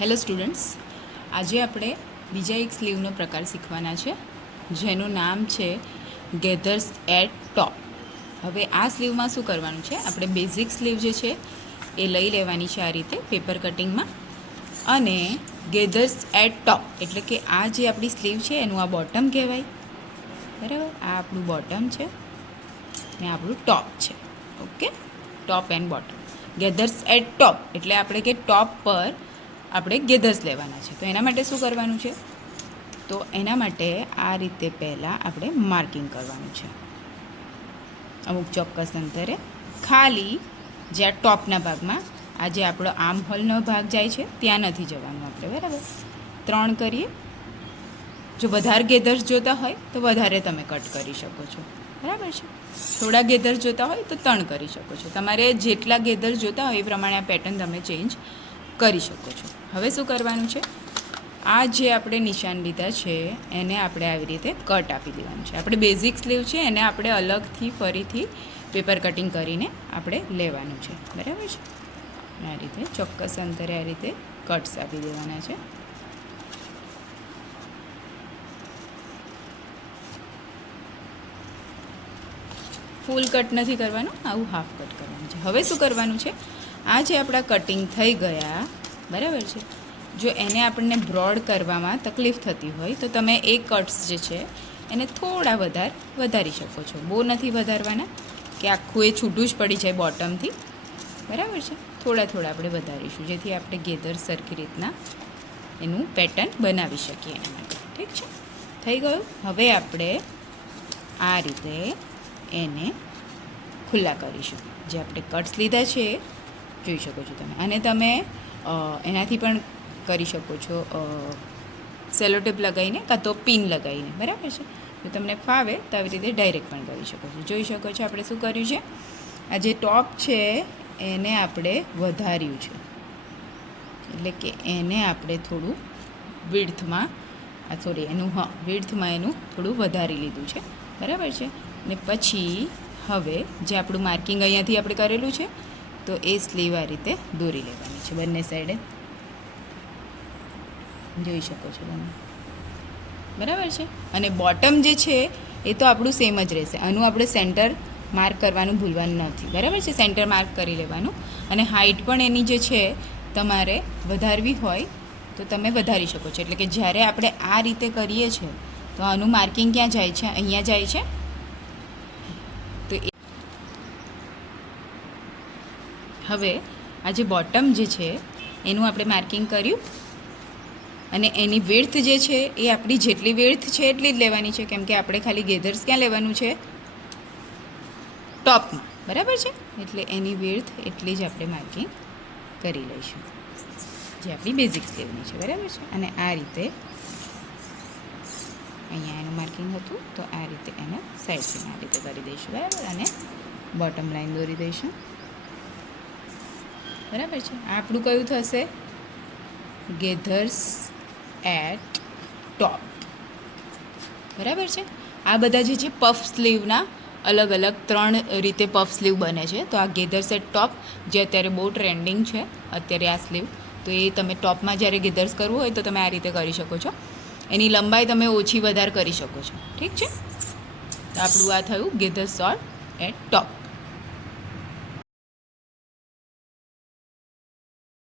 Hello students, આજે આપણે બીજા એક સ્લીવનો પ્રકાર શીખવાના છે જેનું નામ છે ગેધર્સ એટ ટોપ. હવે આ સ્લીવમાં શું કરવાનું છે, આપણે બેઝિક સ્લીવ જે છે એ લઈ લેવાની છે આ રીતે પેપર કટિંગમાં, અને ગેધર્સ એટ ટોપ એટલે કે આ જે આપણી સ્લીવ છે એનું આ બોટમ કહેવાય. બરાબર, આ આપણું બોટમ છે ને આપણું ટોપ છે. Okay, top and bottom. Gathers at top એટલે આપણે કે ટોપ પર આપણે ગેધર્સ લેવાના છે. તો એના માટે શું કરવાનું છે, તો એના માટે આ રીતે પહેલાં આપણે માર્કિંગ કરવાનું છે અમુક ચોક્કસ અંતરે. ખાલી જે આ ટોપના ભાગમાં, આ જે આપણો આર્મ હોલનો ભાગ જાય છે ત્યાં નથી જવાનું આપણે. બરાબર, 3 કરીએ. જો વધારે ગેધર્સ જોતા હોય તો વધારે તમે કટ કરી શકો છો. બરાબર છે, થોડા ગેધર્સ જોતા હોય તો 3 કરી શકો છો. તમારે જેટલા ગેધર્સ જોતા હોય એ પ્રમાણે આ પેટર્ન તમે ચેન્જ કરી શકો છો. હવે શું કરવાનું છે, આ જે આપણે નિશાન લીધા છે એને આપણે આવી રીતે કટ આપી દેવાનું છે. આપણે બેઝિક સ્લીવ છે એને આપણે અલગથી ફરીથી પેપર કટિંગ કરીને આપણે લેવાનું છે. બરાબર છે, આ રીતે ચોક્કસ અંતરે આ રીતે કટ્સ આપી દેવાના છે. ફૂલ કટ નથી કરવાનું, આવું હાફ કટ કરવાનું છે. હવે શું કરવાનું છે, આ જે આપણા કટિંગ થઈ ગયા, બરાબર છે, જો એને આપણને બ્રોડ કરવામાં તકલીફ થતી હોય તો તમે એ કટ્સ જે છે એને થોડા વધારી શકો છો. બહુ નથી વધારવાના કે આખું એ છૂટું જ પડી જાય બોટમથી. બરાબર છે, થોડા આપણે વધારીશું જેથી આપણે ગેધર સરખી રીતના એનું પેટર્ન બનાવી શકીએ એના માટે. ઠીક છે, થઈ ગયું. હવે આપણે આ રીતે એને ખુલ્લા કરીશું. જે આપણે કટ્સ લીધા છે જોઈ શકો છો તમે, અને તમે એનાથી પણ કરી શકો છો સેલોટેપ લગાવીને કાં તો પિન લગાવીને. બરાબર છે, જો તમને ફાવે તો આવી રીતે ડાયરેક્ટ પણ કરી શકો છો. જોઈ શકો છો આપણે શું કર્યું છે, આ જે ટોપ છે એને આપણે વધાર્યું છે, એટલે કે એને આપણે થોડું વિડ્થમાં વિડ્થમાં એનું થોડું વધારી લીધું છે. બરાબર છે, ને પછી હવે જે આપણું માર્કિંગ અહીંયાથી આપણે કરેલું છે તો એ સ્લીવ આ રીતે દોરી લેવાની છે બંને સાઈડે. જોઈ શકો છો તમે. બરાબર છે, અને બોટમ જે છે એ તો આપણું સેમ જ રહેશે. આનું આપણે સેન્ટર માર્ક કરવાનું ભૂલવાનું નથી. બરાબર છે, સેન્ટર માર્ક કરી લેવાનું. અને હાઇટ પણ એની જે છે તમારે વધારવી હોય તો તમે વધારી શકો છો. એટલે કે જ્યારે આપણે આ રીતે કરીએ છીએ તો આનું માર્કિંગ ક્યાં જાય છે, અહીંયા જાય છે. તો હવે આ જે બોટમ જે છે એનું આપણે માર્કિંગ કર્યું, અને એની વિડ્થ જે છે એ આપણી જેટલી વિડ્થ છે એટલી જ લેવાની છે, કેમ કે આપણે ખાલી ગેધર્સ ક્યાં લેવાનું છે, ટોપમાં. બરાબર છે, એટલે એની વિડ્થ એટલી જ આપણે માર્કિંગ કરી લઈશું જે આપણી બેઝિક સ્લીવની છે. બરાબર છે, અને આ રીતે અહીંયા એનું માર્કિંગ હતું તો આ રીતે એને સાઈડથી આ રીતે કરી દઈશું. બરાબર, અને બોટમ લાઈન દોરી દઈશું. બરાબર છે, આ આપણું કયું થશે, ગેધર્સ એટ ટોપ. બરાબર છે, આ બધા જે છે પફ સ્લીવના અલગ 3 રીતે પફ સ્લીવ બને છે. તો આ ગેધર્સ એટ ટોપ જે અત્યારે બહુ ટ્રેન્ડિંગ છે અત્યારે આ સ્લીવ, તો એ તમે ટોપમાં જ્યારે ગેધર્સ કરવું હોય તો તમે આ રીતે કરી શકો છો. એની લંબાઈ તમે ઓછી વધારે કરી શકો છો. ઠીક છે, તો આપણું આ થયું ગેધર્સ એટ ટોપ.